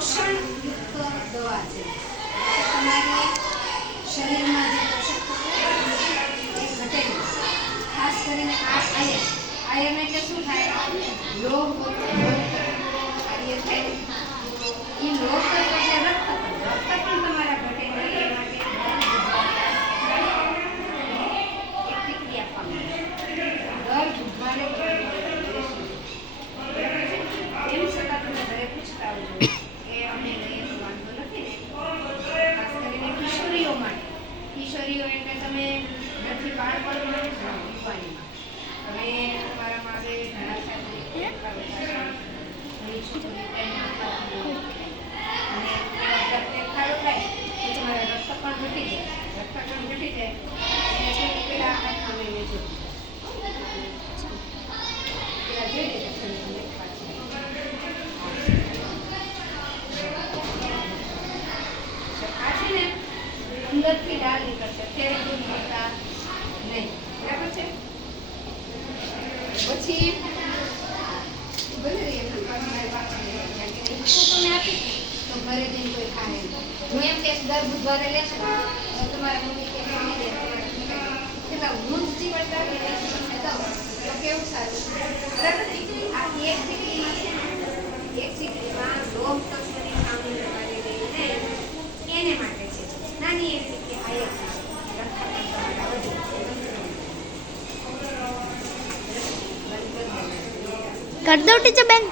પોષણયુક્ત દવા છે. તમારી શરીરમાં જે પોષક તત્વો એ ઘટે નહીં. ખાસ કરીને આ આયર્ન. આયર્ન એટલે શું થાય? લોહ આયર્ન થાય. એ લોહ તત્વ એટલે રક્ત પણ તમારા ઘટે નહીં. એ માટે એક ટીકડી આપવામાં દર બુધવારે એમ છતાં તમે ઘરે પૂછતા આવજો કે અમે લઈએ તો વાંધો નથી ને. ખાસ કરીને કિશોરીઓ માટે. કિશોરીઓ એટલે તમે નથી બાળપણમાં યુવાનીમાં તમે તમારા માગે ઘણા સાથે ઘણી છોકરીઓ કંઈ આપતા હોય અને રક્તને ખાડો થાય તો તમારા રક્ત પણ ઘટી જાય. રક્ત પણ ઘટી જાય એટલે પેલા હાથમાં લઈ લેજો. પેલા જોઈ લેજો તમને પાછી. આ છે ને અંદરથી ડાળ નીકળશે. અત્યારે દૂધ મળતા નહીં. બરાબર છે? પછી ભલે રે એમના પાછી મારી વાત તમે આપી તો ઘરે જઈને કોઈ ખાય નહીં. હું એમ કે દર બુધવારે લેશો તો તમારા મમ્મી કે મમ્મી દે કેટલા હું જ જીવતા દઉં તો કેવું સારું. બરાબર ને? આ એક ટીકડીમાં છે ને એક ટીકડીમાં લોહ તત્વની ખામી લગાડી રહીને એને માટે છે. નાની એક ટીકડી આયર્ન कर दो टीचर बेन।